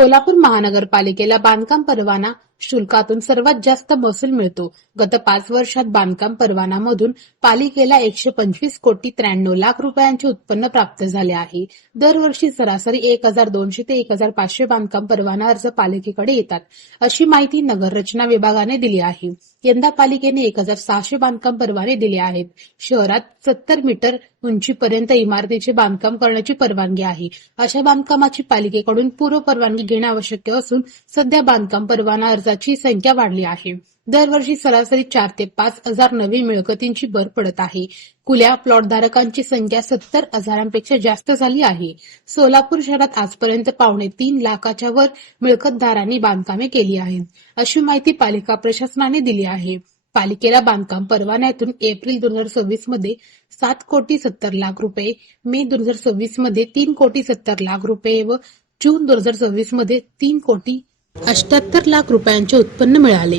सोलापूर महानगरपालिकेला बांधकाम परवाना शुल्कातून सर्वात जास्त महसूल मिळतो. गत 5 वर्षात बांधकाम परवानामधून पालिकेला 125 कोटी 93 लाख रुपयांचे उत्पन्न प्राप्त झाले आहे. दरवर्षी सरासरी 1200 ते 1500 बांधकाम परवाना अर्ज पालिकेकडे येतात, अशी माहिती नगररचना विभागाने दिली आहे. यंदा पालिकेने 1600 बांधकाम परवाने दिले आहेत. शहरात 70 मीटर उंचीपर्यंत इमारतीचे बांधकाम करण्याची परवानगी आहे. अशा बांधकामाची पालिकेकडून पूर्व परवानगी घेणे आवश्यक असून सध्या बांधकाम परवाना अर्जाची संख्या वाढली आहे. दरवर्षी सरासरी 4 ते 5 हजार नवीन मिळकतींची भर पडत आहे. खुल्या प्लॉटधारकांची संख्या 70,000पेक्षा जास्त झाली आहे. सोलापूर शहरात आजपर्यंत 3.25 लाखाच्या वर मिळकतदारांनी बांधकामे केली आहेत, अशी माहिती पालिका प्रशासनाने दिली आहे. पालिकेला बांधकाम परवान्यातून एप्रिल 2026 मध्ये 7 कोटी 70 लाख रुपये, मे 2026 मध्ये 3 कोटी 70 लाख रुपये व जून 2026 मध्ये 3 कोटी 78 लाख रुपयांचे उत्पन्न मिळाले.